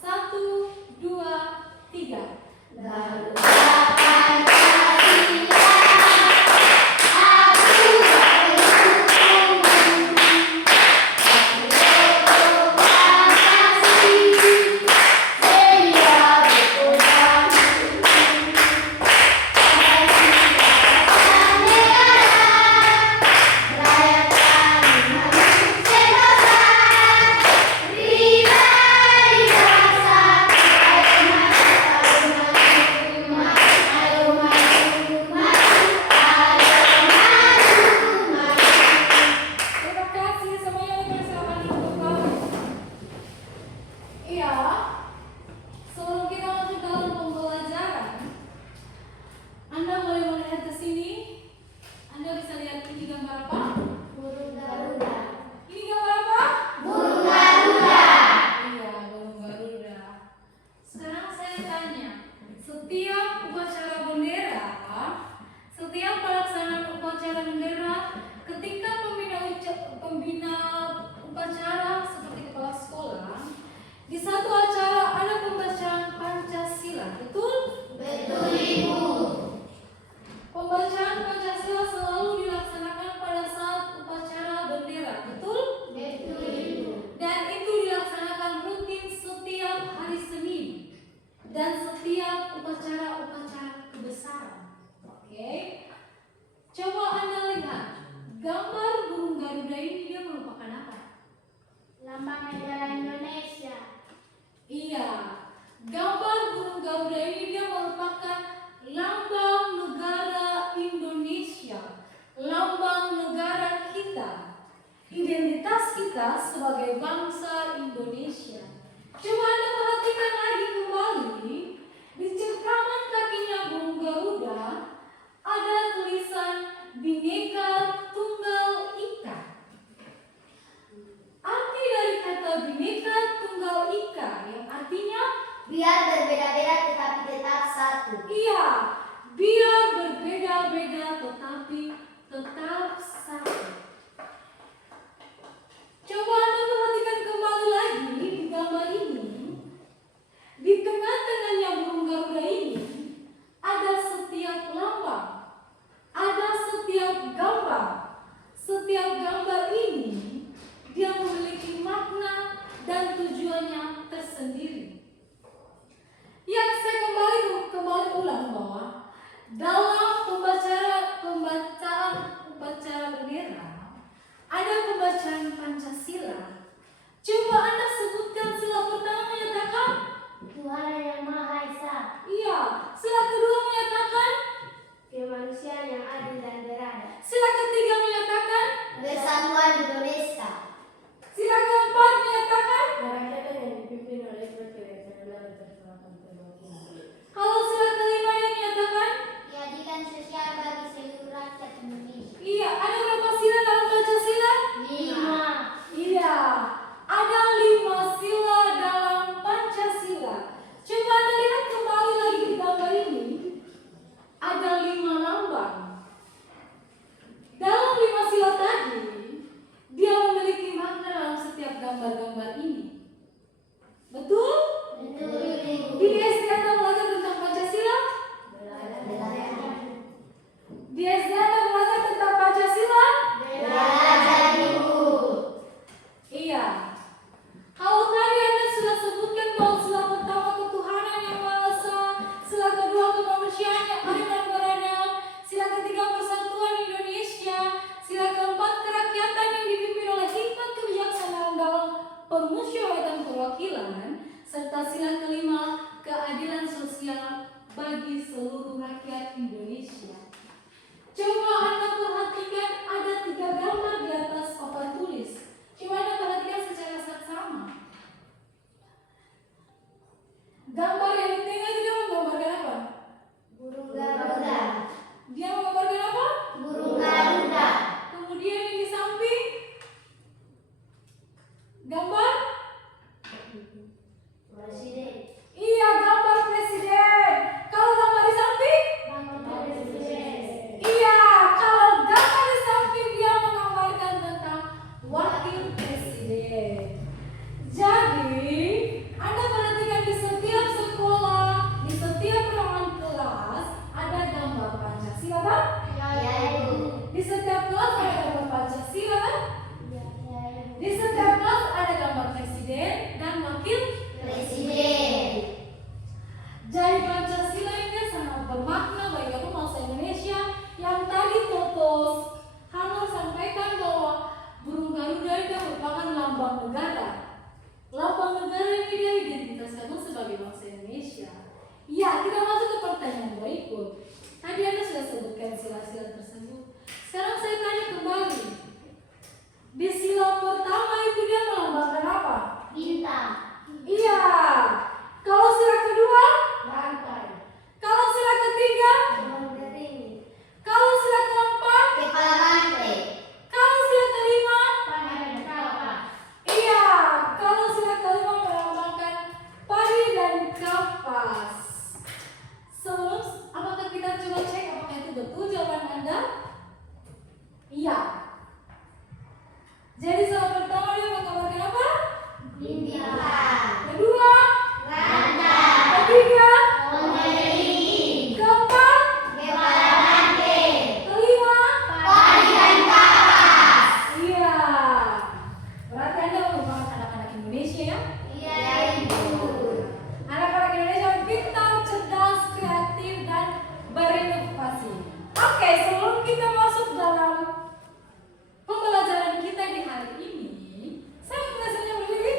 1, 2, 3. Di satu acara ada pembacaan Pancasila, betul? Betul, Ibu. Pembacaan Pancasila selalu dilaksanakan pada saat upacara bendera, betul? Betul, Ibu. Dan itu dilaksanakan rutin setiap hari Senin dan setiap upacara-upacara kebesaran. Oke? Coba Anda lihat gambar burung Garuda ini, dia merupakan apa? Lambang negara Indonesia. Iya, gambar burung Garuda ini dia merupakan lambang negara Indonesia, lambang negara kita, identitas kita sebagai bangsa Indonesia. Coba Anda perhatikan lagi kembali, di cengkraman kakinya burung Garuda ada tulisan Bhinneka Tunggal Ika. Arti dari kata Bhinneka Tunggal Ika yang artinya Biar berbeda-beda tetapi tetap satu. iya, biar berbeda-beda tetapi tetap satu. Coba Anda perhatikan kembali lagi di gambar ini. Di tengah-tengahnya burung Garuda ini ada setiap lambang, ada setiap gambar. Setiap gambar ini dia memiliki makna dan tujuannya tersendiri. Yang saya kembali ulang bahwa dalam pembacaan upacara bendera ada pembacaan Pancasila. Coba Anda sebutkan sila pertama menyatakan Tuhan yang Maha Esa. iya. Sila kedua menyatakan Kemanusiaan yang adil dan beradab. sila ketiga menyatakan Persatuan Indonesia. sila keempat menyatakan Masyarakat yang dipimpin oleh presiden dan terserahkan perwakilan. kalau sila kelima yang menyatakan Keadilan sosial bagi seluruh rakyat Indonesia. iya. Ada berapa sila dalam Pancasila? 5. Iya, ada 5 sila dalam Pancasila. Coba Anda lihat kembali lagi di gambar ini. Ada 5 lambang. Dalam 5 sila tadi, dia memiliki makna dalam setiap gambar-gambar ini. Betul? Betul, Ibu. Di SD Anda belajar tentang Pancasila? Di SD Anda belajar tentang Pancasila? Belajar, Ibu. Iya. Kalau tadi Anda sudah sebutkan bahwa sila pertama ketuhanan yang Maha Esa, sila kedua kemanusiaan yang adil dan beradab, sila ketiga persatuan Indonesia, sila keempat kerakyatan yang dipimpin oleh hikmat kebijaksanaan dalam permusyawaratan perwakilan, serta sila kelima keadilan sosial bagi seluruh rakyat Indonesia. Coba Anda perhatikan ada 3 gambar di atas papan tulis. Coba Anda perhatikan secara saksama. Gambar yang di tengah itu dia menggambarkan apa? Burung Garuda. Dia menggambarkan apa? Burung Garuda. Kemudian yang di samping gambar? Presiden. Iya, gambar presiden. Kalau gambar di samping? Presiden. Iya, kalau gambar di samping dia menggambarkan tentang wakil presiden. Jadi, Ya, kita masuk ke pertanyaan berikut. Tadi Anda sudah sebutkan sila-sila tersebut. Sekarang saya tanya kembali. Di sila pertama itu dia melambangkan apa? Bintang. Iya. Kalau sila kedua? Lantai. Kalau sila ketiga? Pohon beringin. Kalau sila keempat? Kepala banteng. Kalau sila kelima? Panen kapas. Iya. Kalau sila kelima melambangkan padi dan kapas. Sebelum, apakah kita coba cek apakah itu betul jawaban Anda? Iya. Jadi sila pertama dia menggambarkan apa? Bintang. Kedua? Lantai. Ketiga? Pohon beringin. Keempat? Kepala banteng. Kelima? Padi dan kapas. Iya. Berarti Anda merupakan anak-anak Indonesia ya? Iya, Ibu. Anak-anak Indonesia pintar, cerdas, kreatif, dan berinovasi. Oke, sebelum kita masuk dalam pembelajaran kita di hari ini, saya biasanya berdiri.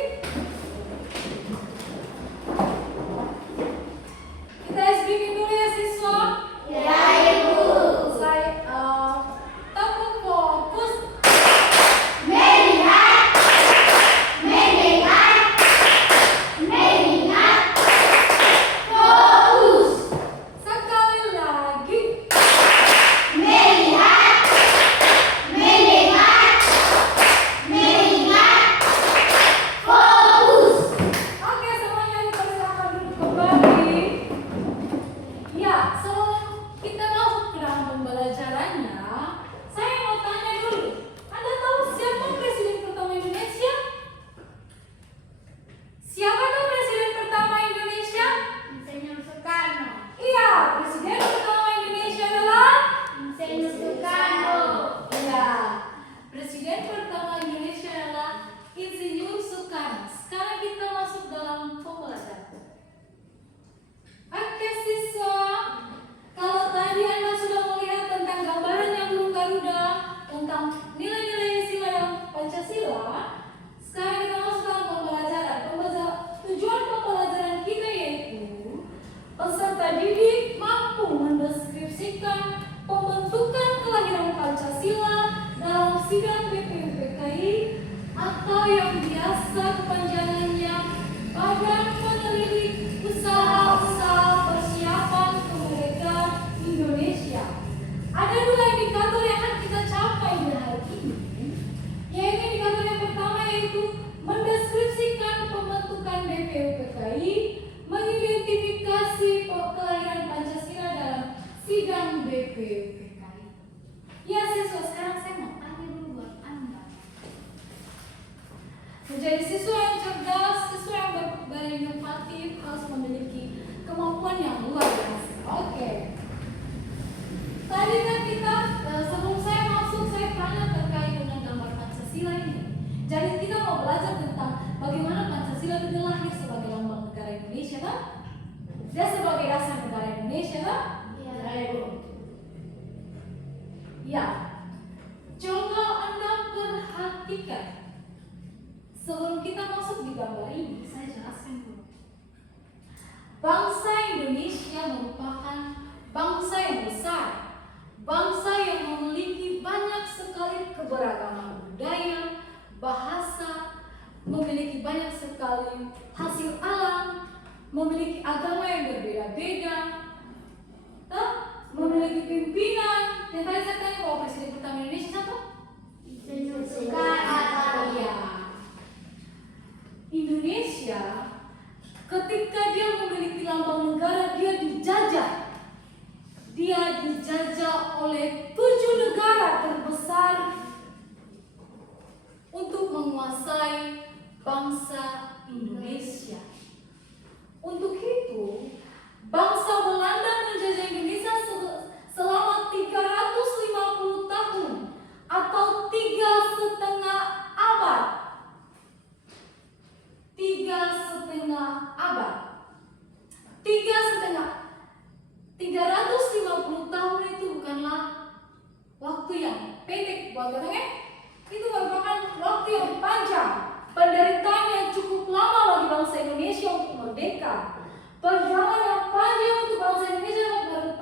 Kita speaking dulu ya siswa. Iya, Ibu. Saya takut fokus. Melihat, mendengar, mengingat, fokus. Sekali lagi. Melihat, mendengar, mengingat, fokus. Oke, semuanya dipersilakan duduk kembali. Ya, sebelum kita masuk ke dalam pembelajarannya, saya mau tanya dulu. Anda tahu siapa presiden pertama Indonesia? Siapa tuh presiden pertama Indonesia? Insinyur Soekarno. Iya, presiden pertama Indonesia adalah Insinyur Soekarno. Iya, presiden pertama Indonesia adalah Insinyur Soekarno. Sekarang kita masuk dalam pembelajaran. Oke siswa, kalau tadi Anda sudah melihat tentang gambaran yang burung Garuda, tentang nilai-nilai sila dalam Pancasila, sekarang kita masuk dalam pembelajaran. Tujuan pembelajaran kita yaitu peserta didik mampu mendeskripsikan pembentukan kelahiran Pancasila dalam sidang BPUPKI atau yang biasa kepanjangannya Badan Penyelidik Usaha-Usaha Persiapan Kemerdekaan Indonesia. Ada dua indikator yang akan kita capai di hari ini, yaitu indikator yang pertama yaitu mendeskripsikan pembentukan BPUPKI, mengidentifikasi kelahiran Pancasila dalam sidang BPUPKI. Ya siswa, sekarang saya mau tanya dulu buat Anda. Menjadi siswa yang cerdas, siswa yang berinovatif harus memiliki kemampuan yang luar biasa. Oke. Tadi kan kita sebelum saya masuk saya tanya terkait dengan gambar Pancasila ini. Jadi kita mau belajar tentang bagaimana Pancasila itu lahir sebagai lambang negara Indonesia, kan? Dia sebagai dasar negara Indonesia, kan? Iya, Ibu. Ya. Coba Anda perhatikan. Sebelum kita masuk di gambar ini, saya jelaskan dulu. Bangsa Indonesia merupakan bangsa yang besar, bangsa yang memiliki banyak sekali keberagaman budaya, bahasa, memiliki banyak sekali hasil alam, memiliki agama yang berbeda-beda, memiliki pimpinan. Yang tadi saya tanya bahwa presiden pertama Indonesia siapa? Insinyur Soekarno. Iya. Indonesia ketika dia memiliki lambang negara, dia dijajah. Dia dijajah oleh 7 negara terbesar untuk menguasai bangsa Indonesia. Untuk itu, bangsa Belanda menjajah Indonesia selama 350 tahun atau 3,5 abad. 3,5 abad. 350 tahun itu bukanlah waktu yang pendek buat katanya. Itu merupakan waktu yang panjang, penderitaan yang cukup lama bagi bangsa Indonesia untuk merdeka, perjuangan yang panjang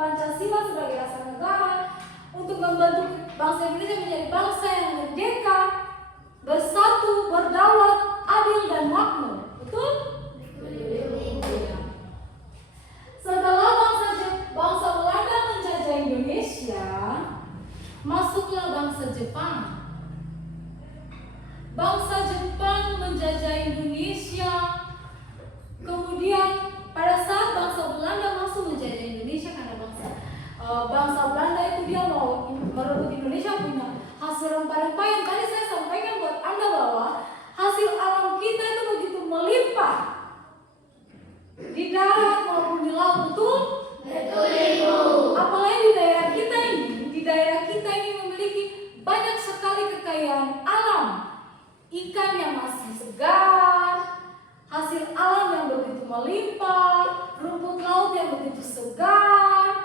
Pancasila sebagai dasar negara untuk membentuk bangsa Indonesia menjadi bangsa yang merdeka, bersatu, berdaulat, adil dan makmur. Betul? Setelah bangsa Belanda menjajah Indonesia, masuklah bangsa Jepang. Bangsa Jepang menjajah Indonesia. Kemudian pada saat bangsa Belanda masuk menjajah Indonesia, karena bangsa Belanda itu dia mau merebut Indonesia punya hasil rempah-rempah yang tadi saya sampaikan buat Anda bahwa hasil alam kita itu begitu melimpah di darat maupun di laut. Betul? Betul, Ibu. Apalagi di daerah kita ini memiliki banyak sekali kekayaan alam, ikan yang masih segar, hasil alam yang begitu melimpah, rumput laut yang begitu segar,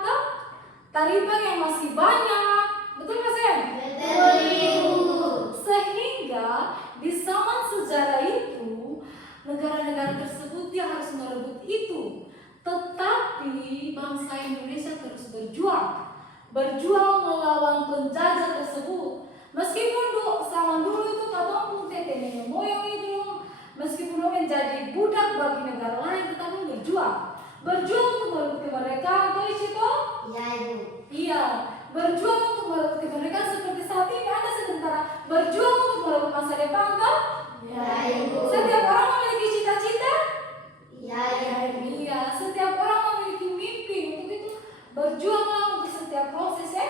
taripan yang masih banyak. Betul nggak, Sen? Betul, Ibu. Sehingga di zaman sejarah itu negara-negara tersebut dia harus merebut itu. Tetapi bangsa Indonesia terus berjuang melawan penjajah tersebut. Meskipun zaman dulu itu katong pun nenek moyang itu meskipun menjadi budak bagi negara lain, tetapi berjuang untuk merebut kemerdekaan. Tahu itu? Ya, Ibu. Iya, berjuang untuk merebut kemerdekaan seperti saat ini Anda sementara berjuang untuk merebut masa depan, toh? Ya, Ibu. Setiap orang memiliki cita-cita. Ya, Ibu. Iya, setiap orang memiliki mimpi. Untuk itu berjuanglah untuk setiap proses, ya.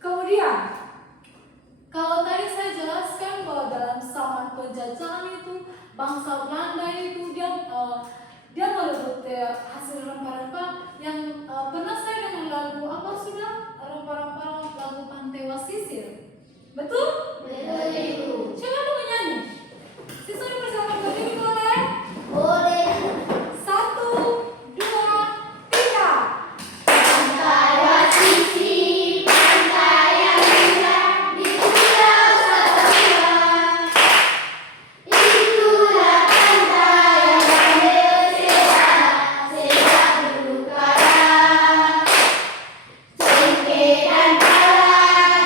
Kemudian, kalau tadi saya jelaskan bahwa dalam zaman penjajahan itu bangsa Belanda itu dia merebut hasil rempah-rempah yang pernah saya dengan lagu apa sudah rempah-rempah lagu Pantai Wasisir. Betul? Betul, Ibu. Coba lu menyanyi. Siswa dipersilakan berdiri boleh? Boleh. 1, 2, 3. Pantai Wasisi, pantai yang indah di Pulau Sapura. Itulah pantai yang bersih sejak dulu kala. Cengkeh dan pala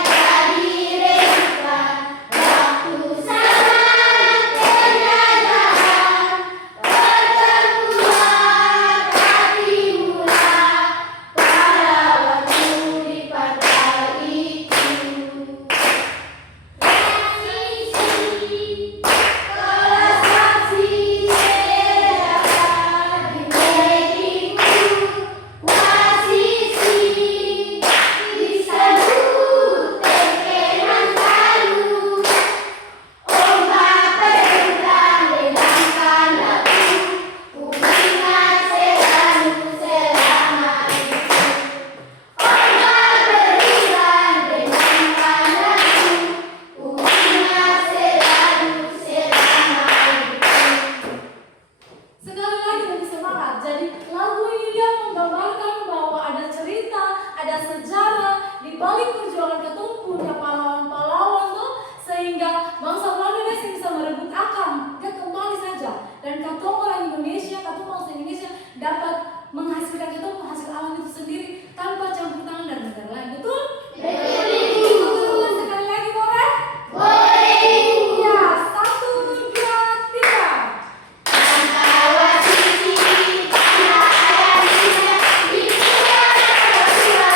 jadi rebutan waktu zaman penjajahan. Pertempuran Patimura pada waktu di pantai itu. Wasisi, kelas saksi sejarah di negeriku. Wasisi, disambut tekenan palu. Ombak bergerak denangkan lagu. Ku ingat selalu selama itu. Ombak bergerak denangkan lagu. Ku ingat selalu selama itu. Sekali lagi lebih semangat. Jadi lagu ini dia menggambarkan bahwa ada cerita, ada sejarah di balik perjuangan ketumpunya pahlawan-pahlawan tuh, sehingga bangsa Belanda dia bisa merebut akam. Dia kembali saja dan katong orang Indonesia, katong bangsa Indonesia dapat menghasilkan ketemu hasil alam itu sendiri tanpa campur tangan dari negara lain. Betul? Betul, Ibu. Betul. Sekali lagi boleh? Boleh, Ibu. Ya, 1, 2, 3. Pantai Wasisi, pantai yang indah di Pulau Sapura.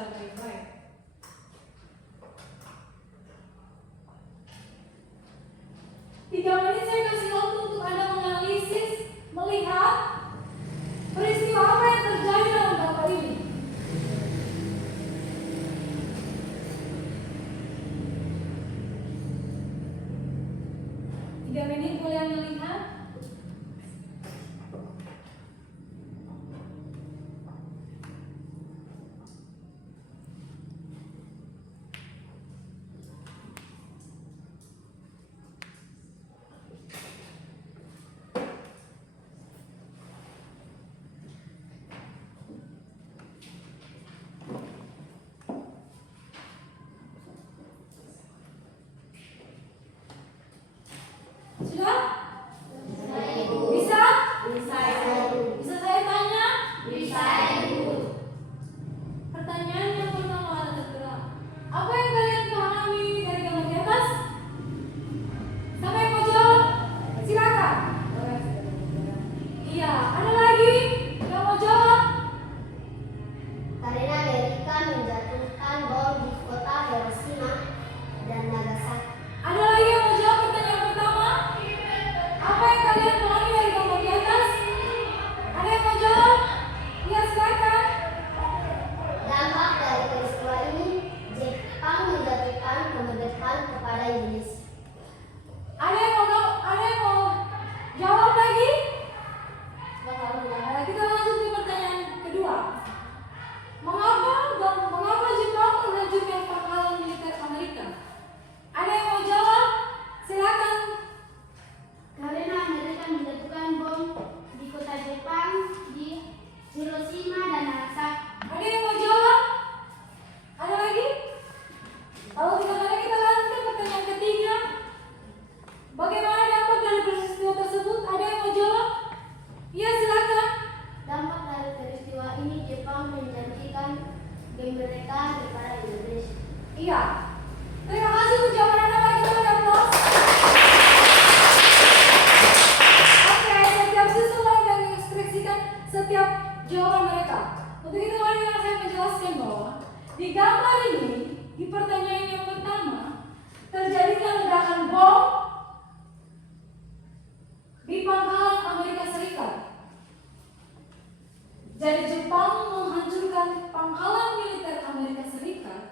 secara baik-baik. Tiga menit saya kasih waktu untuk Anda menganalisis, melihat peristiwa apa yang terjadi dalam gambar ini. Tiga menit boleh melihat. Sudah? Bisa? Bisa saya tanya? Pertanyaan yang pertama ada tergerak. Apa yang kalian pahami dari gambar di atas? Siapa yang mau jawab? Silakan. Iya, ada lagi yang mau jawab? Karena Amerika menjatuhkan bom di kota Hiroshima dan Nagasaki. Ada lagi yang mau jawab pertanyaan pertama? Apa yang kalian pahami dari gambar di atas? Ada yang mau jawab? Iya, silakan. Dampak dari peristiwa ini, Jepang menjatuhkan kemerdekaan kepada Indonesia. Ada yang mau jawab lagi? Kita lanjut ke pertanyaan kedua. Mengapa Jepang menghancurkan pangkalan militer Amerika? Ada yang mau jawab? Silakan. Karena Amerika menjatuhkan bom di kota Jepang di Hiroshima dan Nagasaki. Ada yang mau jawab? Ada lagi? Kalau tidak ada, kita lanjut ke pertanyaan ketiga. Bagaimana dampak dari peristiwa tersebut? Ada yang mau jawab? Iya, silakan. Dampak dari peristiwa ini, Jepang menjanjikan kemerdekaan kepada Indonesia. Iya. Terima kasih untuk jawaban Anda. Mari kita beri aplaus. Oke, setiap siswa mulai mengekspresikan setiap jawaban mereka. Untuk itu mari saya menjelaskan bahwa di gambar ini, di pertanyaan yang pertama, terjadinya ledakan bom di pangkalan Amerika Serikat. Jadi Jepang menghancurkan pangkalan militer Amerika Serikat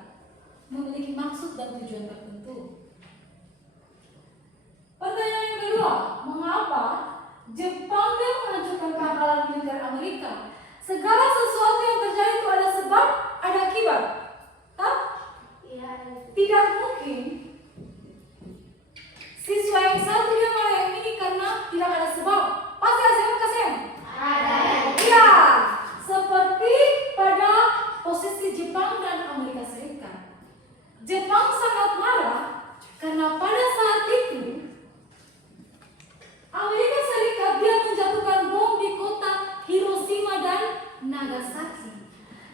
memiliki maksud dan tujuan tertentu. Pertanyaan yang kedua, mengapa Jepang dia menghancurkan pangkalan militer Amerika? Segala sesuatu yang terjadi itu ada sebab, ada akibat. Hah? Iya. Tidak mungkin siswa yang satu dia malah yang ini karena tidak ada sebab. Pasti ada sebab kasih. Iya, seperti pada posisi Jepang dan Amerika Serikat. Jepang sangat marah karena pada saat itu Amerika Serikat dia menjatuhkan bom di kota Hiroshima dan Nagasaki,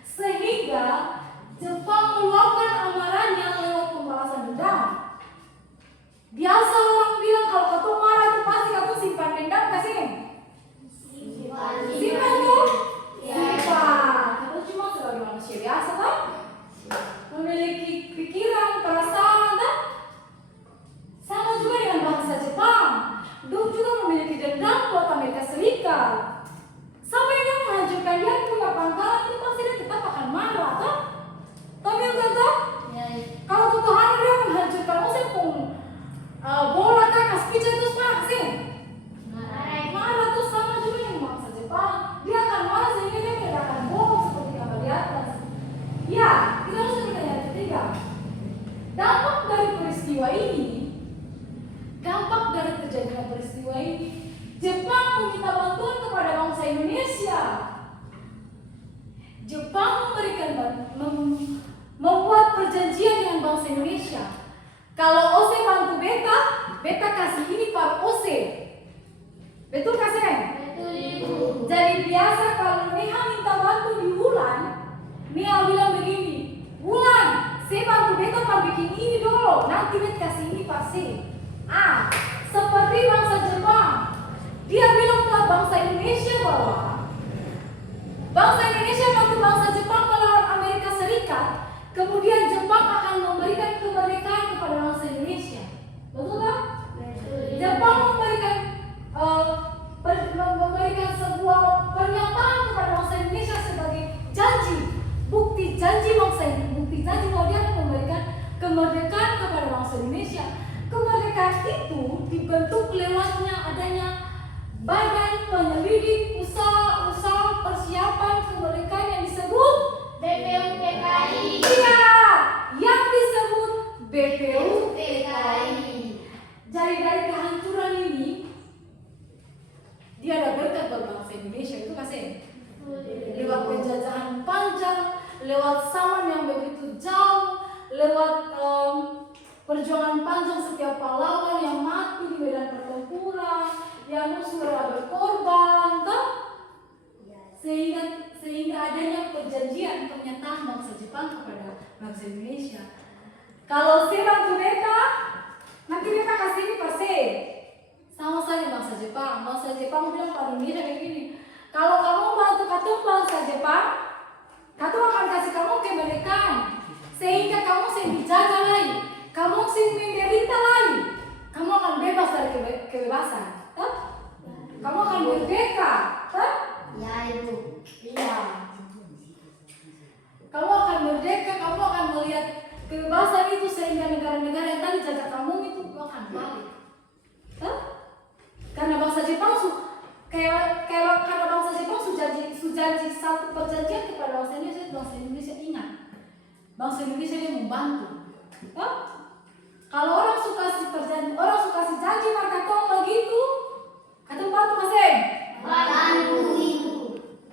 sehingga Jepang meluapkan amarahnya lewat pembalasan dendam. Biasa orang bilang kalau kamu marah itu pasti kamu simpan dendam kasih. Simpan tuh. Simpan. Kamu cuma sebagai manusia biasa kan? Memiliki pikiran, perasaan kan? Sama juga dengan bangsa Jepang. Dia juga memiliki dendam buat Amerika Serikat. Sampai dia menghancurkan dia punya pangkalan itu pasti dia tetap akan marah kan? Tapi yang kata, kalau Tuhan dia menghancurkan musim pun bola kakas pica itu pasti marah tuh sama juga yang bangsa Jepang. Dia akan marah sehingga dia meledakan bom seperti gambar di atas. Ya, kita harus pertanyaan ketiga. Dampak dari peristiwa ini, dampak dari kejadian peristiwa ini, Jepang meminta bantuan kepada bangsa Indonesia. Jepang membuat perjanjian dengan bangsa Indonesia. Kalau OSE bantu beta, beta kasih ini par OSE. Betul kasih? Betul. Jadi biasa kalau Neha minta bantu di Wulan, Neha bilang begini, Wulan, saya bantu beta par bikin ini dulu, nanti beta kasih ini par C. Seperti bangsa Jepang, dia bilang ke bangsa Indonesia bahwa bangsa Indonesia bantu bangsa Jepang melawan Amerika Serikat Kemudian Jepang akan memberikan kemerdekaan kepada bangsa Indonesia. Betul tak? Jepang memberikan sebuah pernyataan kepada bangsa Indonesia sebagai janji, bukti janji bangsa ini, bukti janji bahwa dia akan memberikan kemerdekaan kepada bangsa Indonesia. Kemerdekaan itu dibentuk lewatnya adanya Badan Penyelidik Usaha Persiapan Kemerdekaan yang disebut BPUPKI. iya, yang disebut BPUPKI. Jadi dari kehancuran ini dia ada berkat buat bangsa Indonesia, itu kasih. Lewat penjajahan panjang, lewat zaman yang begitu jauh, lewat perjuangan panjang setiap pahlawan yang mati di medan pertempuran, yang sudah berkorban, toh? Sehingga adanya perjanjian pernyataan bangsa Jepang kepada bangsa Indonesia. Kalau saya bantu beta, nanti beta kasih ini persen. Sama saja bangsa Jepang bilang pada Indonesia kayak gini. Kalau kamu bantu katong bangsa Jepang, katong akan kasih kamu kemerdekaan, sehingga kamu sing dijajah lagi, kamu sing menderita lagi, kamu akan bebas dari kebebasan, toh? Kamu akan merdeka, toh? Ya, Ibu. Iya. Kamu akan merdeka, kamu akan melihat kebebasan itu sehingga negara-negara yang tadi jajah kamu itu akan balik. Toh? Karena bangsa Jepang karena bangsa Jepang janji satu perjanjian kepada bangsa Indonesia ingat. Bangsa Indonesia dia membantu. Toh? Kalau orang suka si perjanjian, orang suka si janji maka katong begitu, katong bantu masih. Bantu Ibu.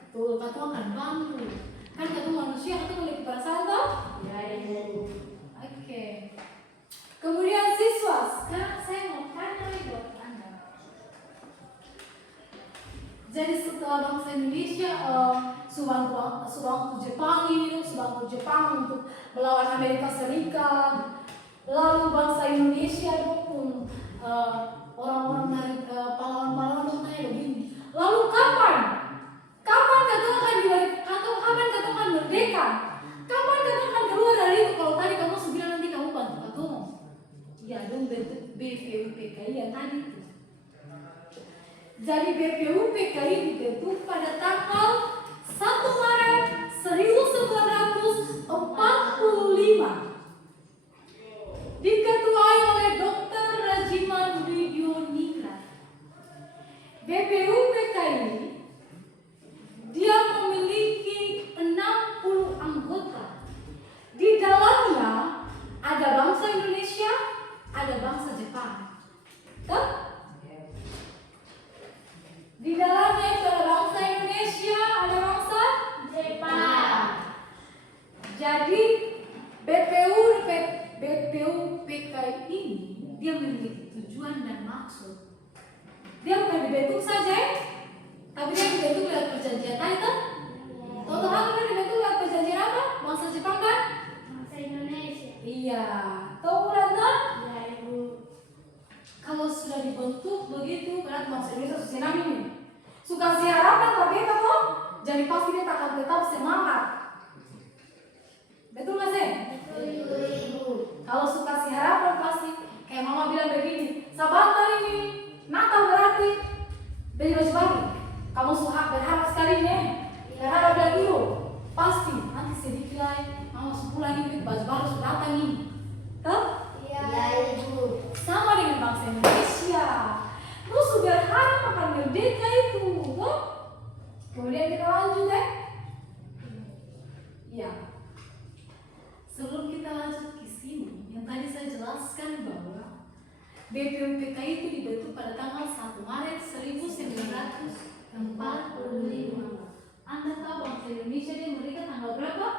Tuh, katong akan bantu. Kan katong manusia, katong memiliki perasaan toh? Ya, Ibu. Oke. Kemudian siswa, sekarang saya mau tanya lagi buat Anda. Jadi setelah bangsa Indonesia subangku Jepang untuk melawan Amerika Serikat, lalu bangsa Indonesia pun orang-orang dari pahlawan-pahlawan tanya begini. Lalu kapan katong akan merdeka? Kapan katong akan keluar dari itu? Kalau tadi kamu bilang nanti kamu bantu katong. Ya dong, bentuk BPUPKI yang tadi itu. Jadi BPUPKI dibentuk pada tanggal 1 Maret 1945. Diketuai oleh Dr. Rajiman Widyoningrat. BPUPKI dia memiliki 60 anggota. Di dalamnya ada bangsa Indonesia, ada bangsa Jepang. Toh? Di dalamnya itu ada bangsa Indonesia, ada bangsa Jepang. Jadi BPUPKI ini dia memiliki tujuan dan maksud. Dia bukan dibentuk saja, tapi dia dibentuk lewat perjanjian tadi kan? Tahu apa dia dibentuk lewat perjanjian apa? Bangsa Jepang kan? Bangsa Indonesia. Iya. Tahu bulan kan? Ya, Ibu. Kalau sudah dibentuk begitu, berarti bangsa Indonesia senang ini. Suka si harapan Pak Beta kok, jadi pasti beta akan tetap semangat. Betul nggak sih? Betul, Ibu. Kalau suka si harapan pasti kayak mama bilang begini, sabantar ini Natal berarti beli baju baru. Kamu suka berharap sekali nih, berharap lagi yuk. Pasti nanti sedikit lagi mama sepulang ini baju baru sudah datang ini. Tuh? Ya, Ibu. Sama dengan bangsa Indonesia. Terus berharap akan merdeka itu, tuh? Kemudian kita lanjut deh. Ya. Sebelum kita lanjut ke sini, yang tadi saya jelaskan bahwa BPUPKI itu dibentuk pada tanggal 1 Maret 1945. Anda tahu bangsa Indonesia dia merdeka tanggal berapa?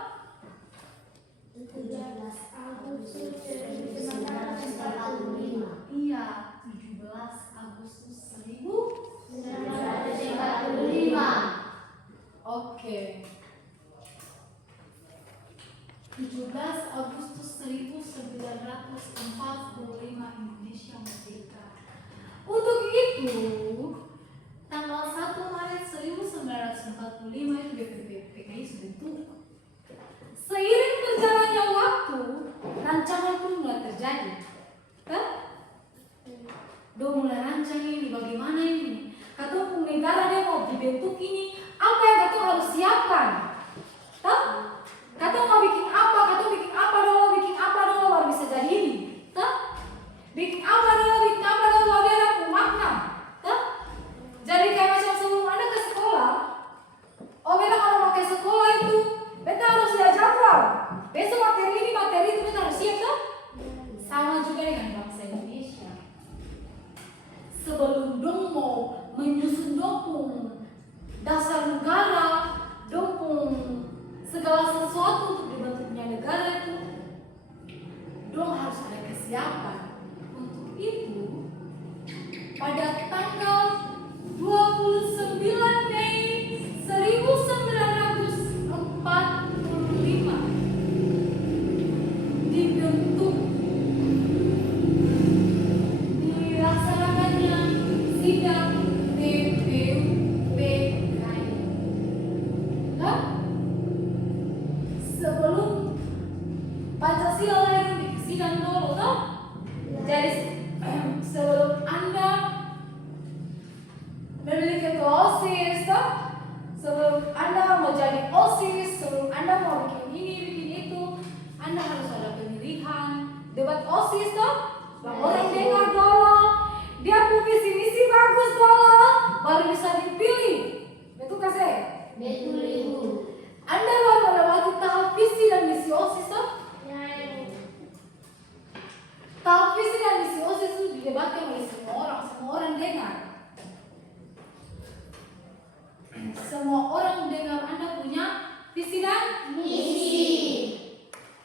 17 Agustus 1945. Iya, 17 Agustus 1945. Oke. 17 Agustus 1945 Indonesia merdeka. Untuk itu, tanggal 1 Maret 1945 itu BPUPKI dibentuk. Seiring berjalannya sidang dulu toh. Jadi sebelum Anda memiliki ketua OSIS toh, sebelum Anda mau jadi OSIS, sebelum Anda mau bikin ini, bikin itu, Anda harus ada pemilihan, debat OSIS toh. Orang dengar dulu, dia punya visi misi bagus dulu, baru bisa dipilih. Betul kasih? Betul Ibu. Anda baru melewati tahap visi dan misi OSIS toh. Tahap visi dan misi OSIS itu didebatkan oleh semua orang dengar. Semua orang dengar Anda punya visi dan Misi.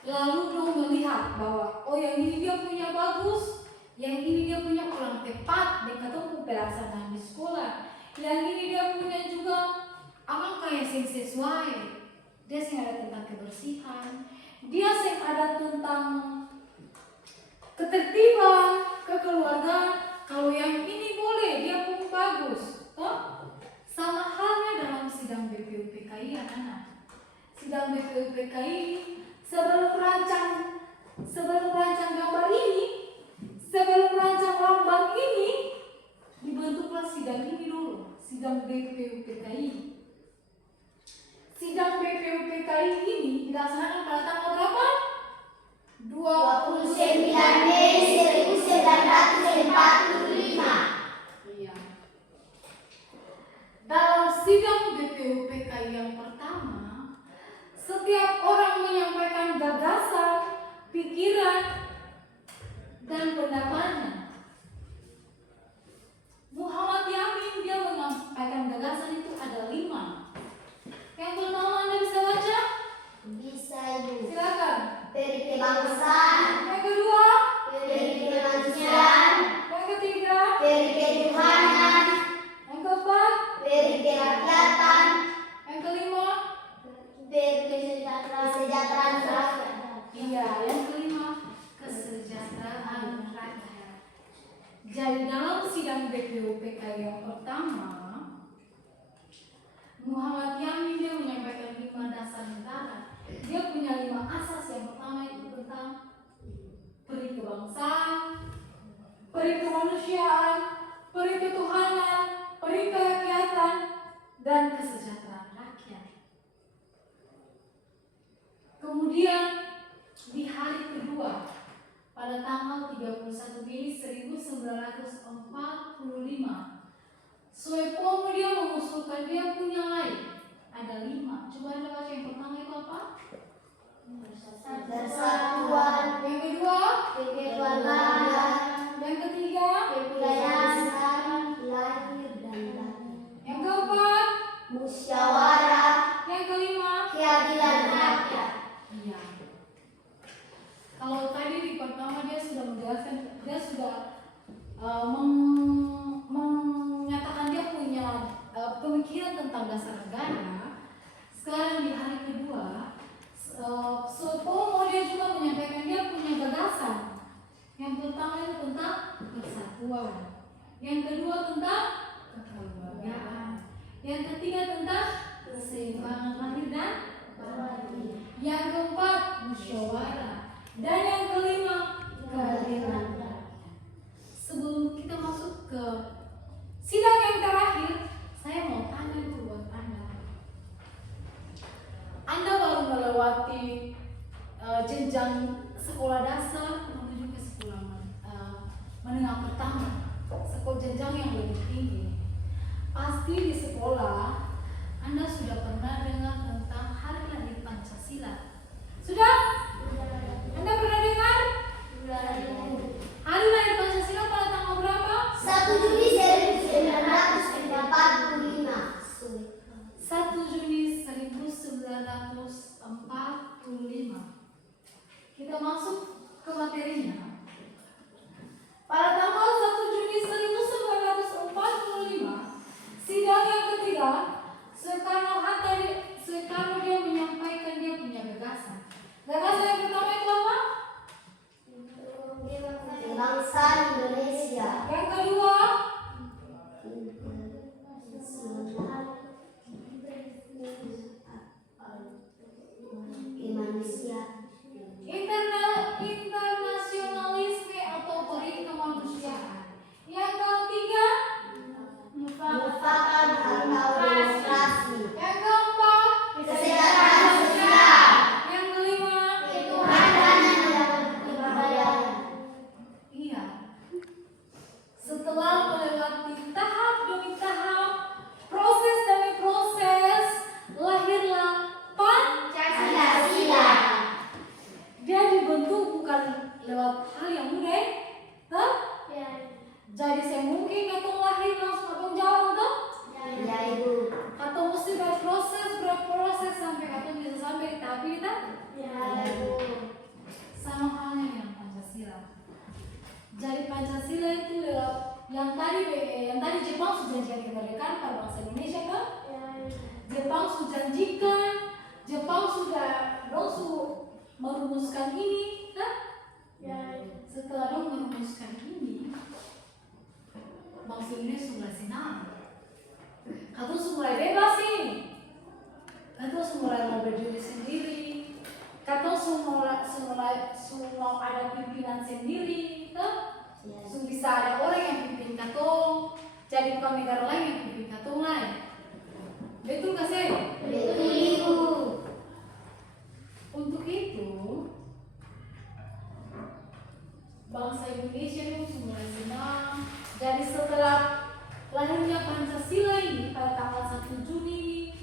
lalu dong melihat bahwa oh yang ini dia punya bagus, yang ini dia punya kurang tepat dengan ketemu pelaksanaan di sekolah, yang ini dia punya juga akan kayak sing sesuai, dia sing ada tentang kebersihan, dia sing ada tentang ketertiban, kekeluargaan. Kalau yang ini boleh, dia pun bagus, toh? Sama halnya dalam sidang BPUPKI anak-anak. Sidang BPUPKI sebelum merancang gambar ini, sebelum merancang lambang ini, dibentuklah sidang ini dulu, sidang BPUPKI. Sidang BPUPKI ini dilaksanakan pada tanggal berapa? 29 Mei 1945. Iya. Dalam sidang BPUPKI yang pertama, setiap orang menyampaikan gagasan, pikiran, dan pendapatnya. Muhammad Yamin dia menyampaikan gagasan itu ada 5. Yang pertama Anda bisa baca? Bisa Ibu. Silakan. Peri kebangsaan, Yang kedua, peri kemanusiaan, yang ketiga, peri ketuhanan, yang keempat, peri kerakyatan, yang kelima. peri kesejahteraan rakyat. Iya, yang kelima, kesejahteraan rakyat. Jadi dalam sidang BPUPKI yang pertama, Muhammad Yamin dia menyampaikan 5 dasar negara. Dia punya 5 asas. Yang pertama itu tentang peri kebangsaan, peri kemanusiaan, peri ketuhanan, peri kerakyatan, dan kesejahteraan rakyat. Kemudian di hari kedua, pada tanggal 31 Mei 1945, Soepomo dia mengusulkan dia punya lain. Ada 5. Coba Anda baca yang pertama itu apa? Persatuan, Yang kedua, kekeluargaan, yang ketiga, kewilayahan, lahir dan batin, yang keempat, musyawarah, yang kelima. keadilan rakyat. Iya. Kalau tadi di pertama dia sudah menjelaskan, dia sudah menyatakan dia punya pemikiran tentang dasar negara. Sekarang di hari kedua, Soepomo dia juga menyampaikan dia punya gagasan. Yang pertama itu tentang persatuan, yang kedua tentang kekeluargaan, yang ketiga tentang keseimbangan lahir dan batin, yang keempat musyawarah, dan yang kelima keadilan rakyat. Sebelum kita masuk ke sidang yang terakhir, saya mau tanya dulu buat Anda. Anda baru melewati jenjang sekolah dasar menuju ke sekolah menengah pertama, sekolah jenjang yang lebih tinggi. Pasti di sekolah Anda sudah pernah dengar tentang Hari Lahir Pancasila. Sudah? Anda pernah dengar? Hari Lahir Pancasila pada tanggal berapa? 1 Juni 1945. 1 Juni 1945. Kita masuk ke materinya. Pada tanggal 1 Juni 1945, sidang yang ketiga, Soekarno dia menyampaikan dia punya gagasan. Gagasan yang pertama itu apa? Kebangsaan Indonesia. Yang kedua, Kemanusiaan. internal ini, kan? Ya. Setelah dong merumuskan ini, bangsa Indonesia mulai senang. Kata mulai bebas nih. Kata mulai mau berdiri sendiri. Kata semua ada pimpinan sendiri, kan? Bisa ada orang yang pimpin katong. Jadi bukan negara lain yang pimpin katong lain. Betul gak sih? Betul. Untuk itu, bangsa Indonesia itu mulai senang. Jadi setelah lahirnya Pancasila ini pada tanggal 1 Juni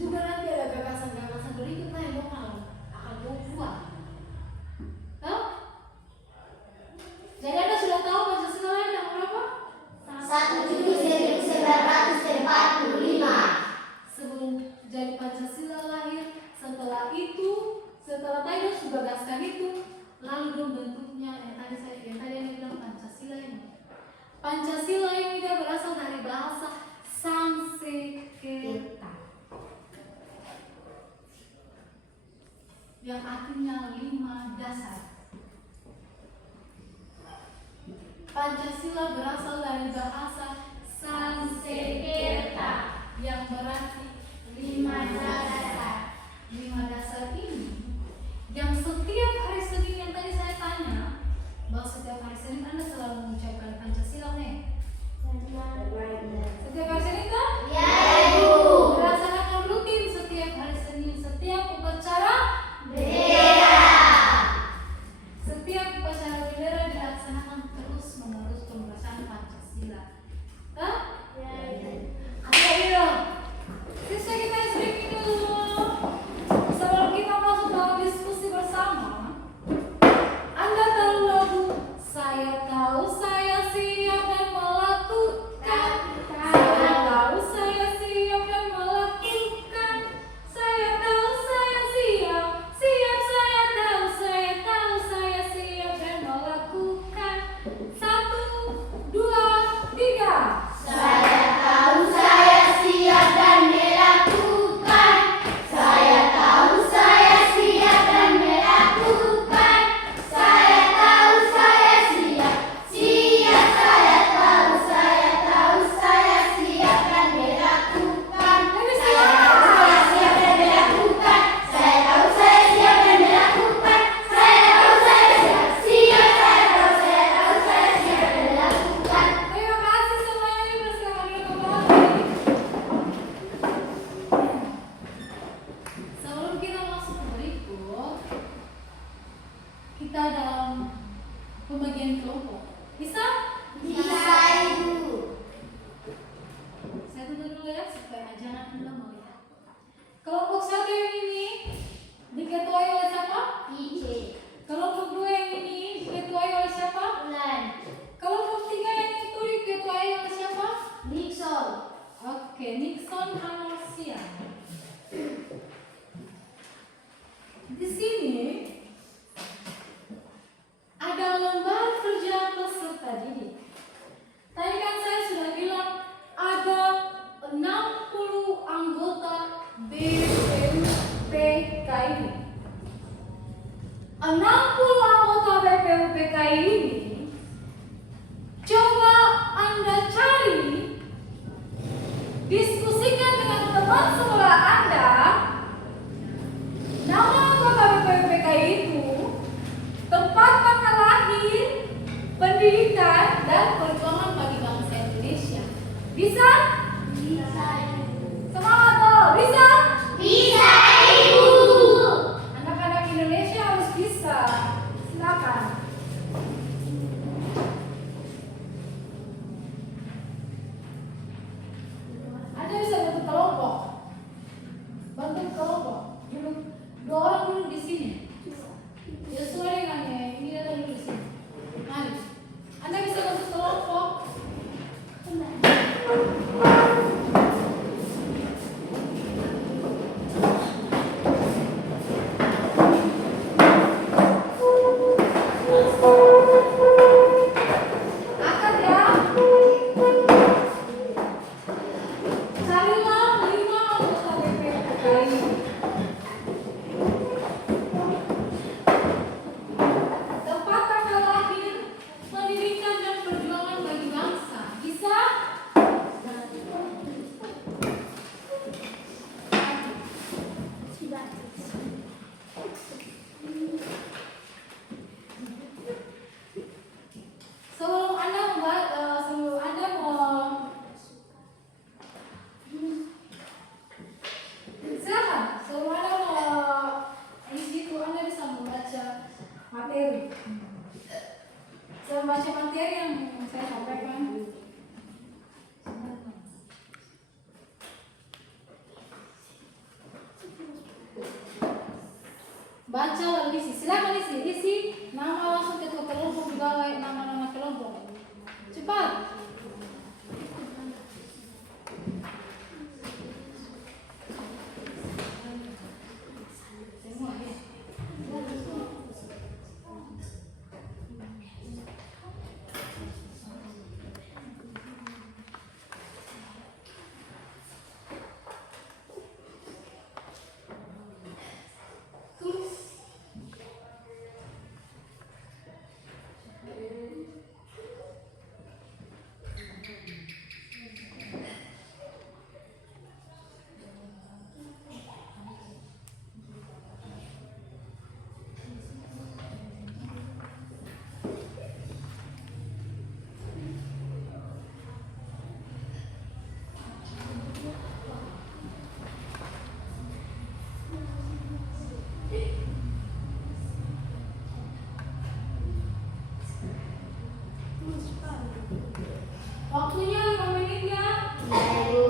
juga nanti ada gagasan-gagasan berikutnya yang akan keluar. Jadi Anda sudah tahu Pancasila lahir tanggal berapa? 1 Juni 1945. Sebelum jadi Pancasila lahir, setelah tadi sudah gagaskan itu, lalu dong bentuknya yang tadi Anda bilang Pancasila ini. Pancasila ini dia berasal dari bahasa Sanskerta yang artinya 5 dasar. Pancasila berasal dari bahasa Sanskerta yang berarti 5 dasar. 5 dasar ini yang setiap hari Senin yang tadi saya tanya, bahwa setiap hari Senin Anda selalu mengucapkan Pancasila nih. Setiap hari Senin kan? Ya, Ibu. Merasakan rutin setiap hari Senin, setiap upacara Bendera. Setiap upacara bendera dilaksanakan terus menerus pembahasan Pancasila. Hah? Ya, Ibu. Ayo, siswa kita sering ini dulu. Sebelum kita masuk dalam diskusi bersama, Anda tahu lagu Saya Tahu Saya Siap dan Melakukan. Saya tahu saya siap dan melakukan. Saya tahu saya siap, siap saya tahu saya siap dan melakukan. 1, 2, 3. Saya tahu saya siap dan melakukan. Saya tahu saya siap dan melakukan. Saya tahu saya siap, siap saya tahu saya siap dan melakukan. Saya tahu saya siap dan melakukan. Saya tahu saya siap dan melakukan. Saya tahu saya siap, siap saya tahu saya siap dan melakukan. Terima kasih semuanya, bersilakan duduk kembali. Sebelum kita masuk ke berikut, kita dalam pembagian kelompok. Bisa? Bisa, Ibu. Saya tutup dulu ya supaya ajaran Anda melihat. Kelompok 1 yang ini diketuai oleh siapa? Ice. Kelompok 2 yang ini diketuai oleh siapa? Bulan. Kelompok 3 yang itu diketuai oleh siapa? Nixon. Oke, Nixon Amartya. Di sini ada lembar kerja peserta didik. Tadi kan saya sudah bilang ada 60 anggota BPUPK ini. 60 anggota BPUPK ini coba Anda cari, diskusikan dengan teman sekolah Anda. Nama anggota BPUPK itu, tempat tanggal lahir, pendidikan, dan perjuangan bagi bangsa Indonesia. Bisa? Bisa, Ibu. Semangat loh, bisa? Bisa, Ibu. Anak-anak Indonesia harus bisa. Silakan. Anda bisa bentuk kelompok. materi. Saya baca materi yang saya sampaikan. Baca lalu isi, silakan isi nama langsung ketua kelompok juga, nama-nama kelompok. Cepat. Semua ya. Tulis. Waktunya 5 menit ya. Ya, Ibu.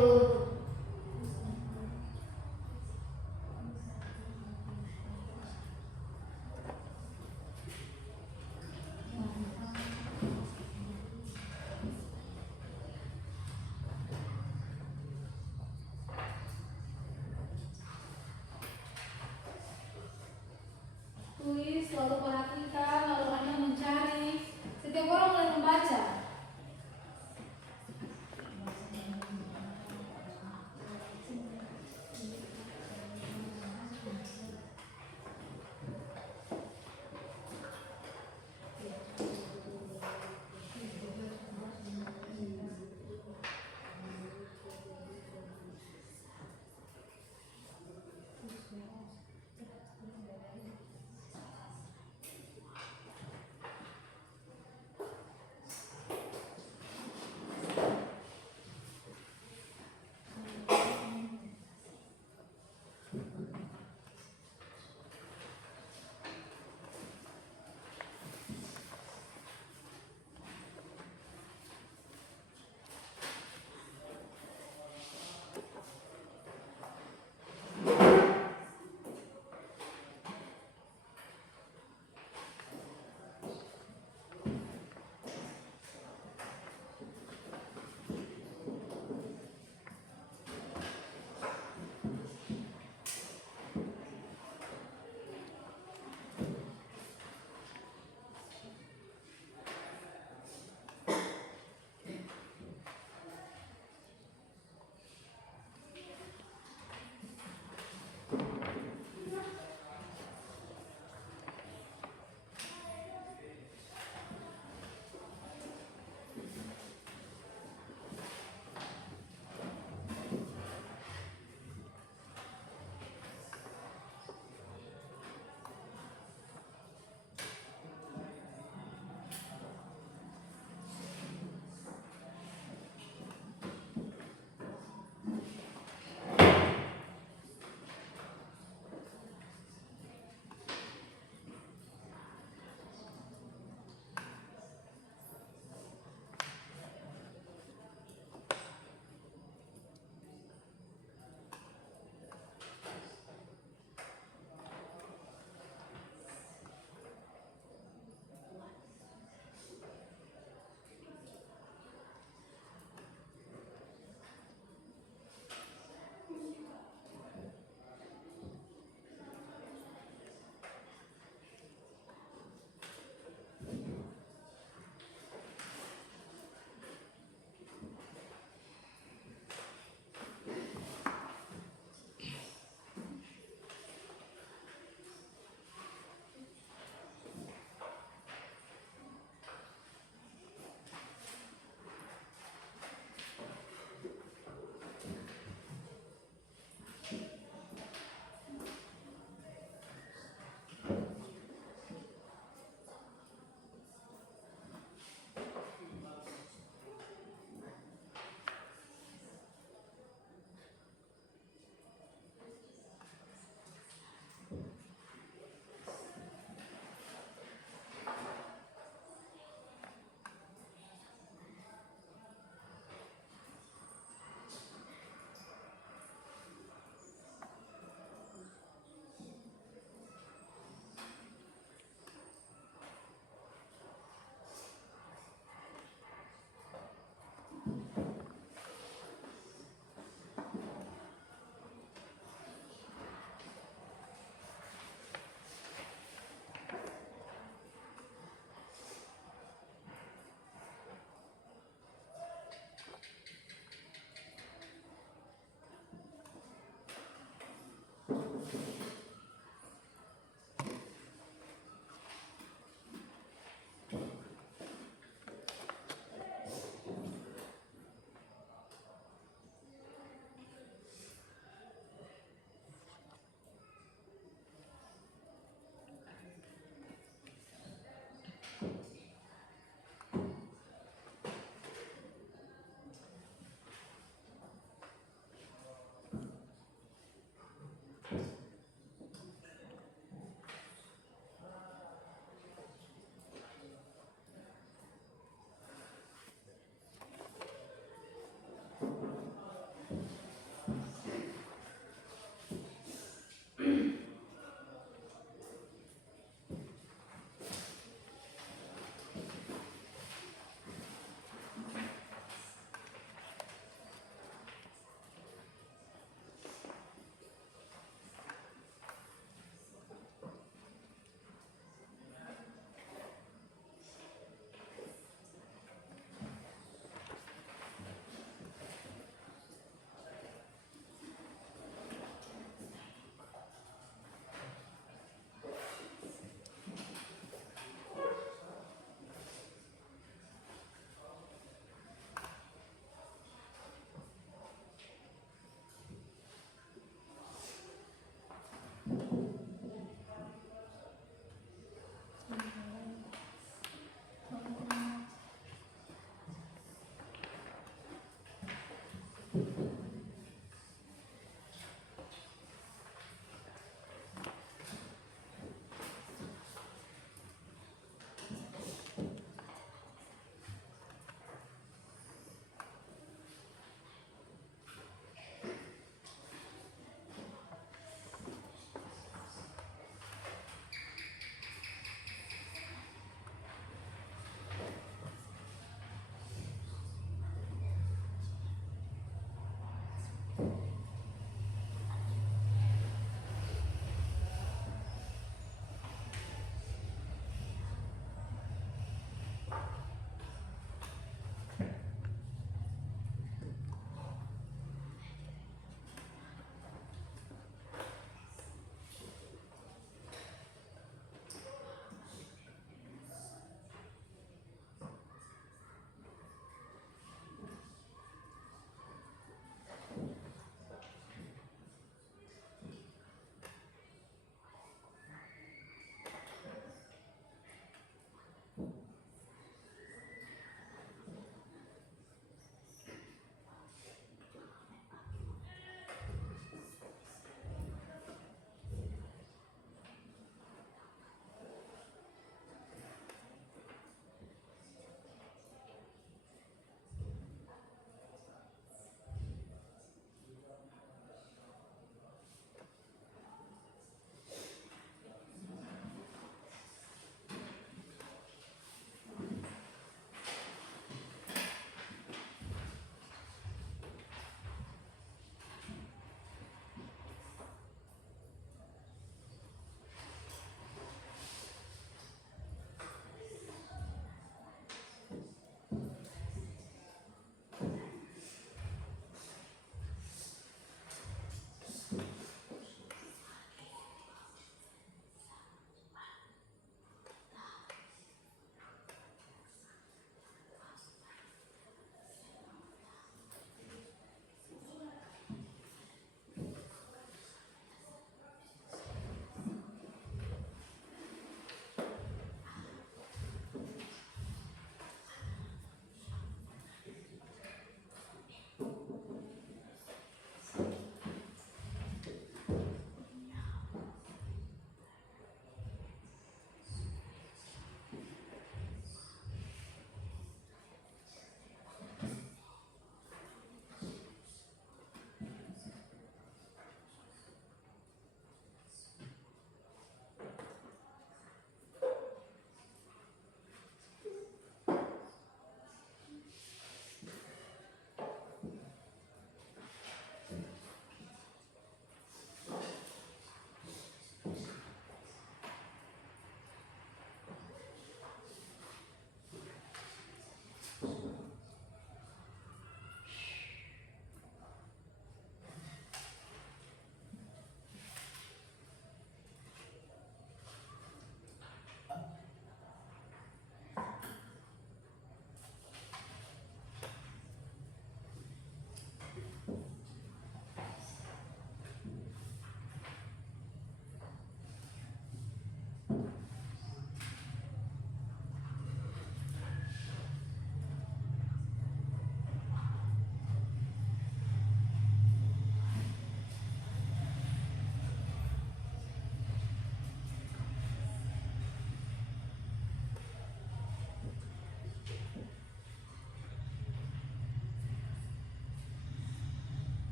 Tulis, lalu perhatikan, lalu Anda mencari. Setiap orang boleh membaca.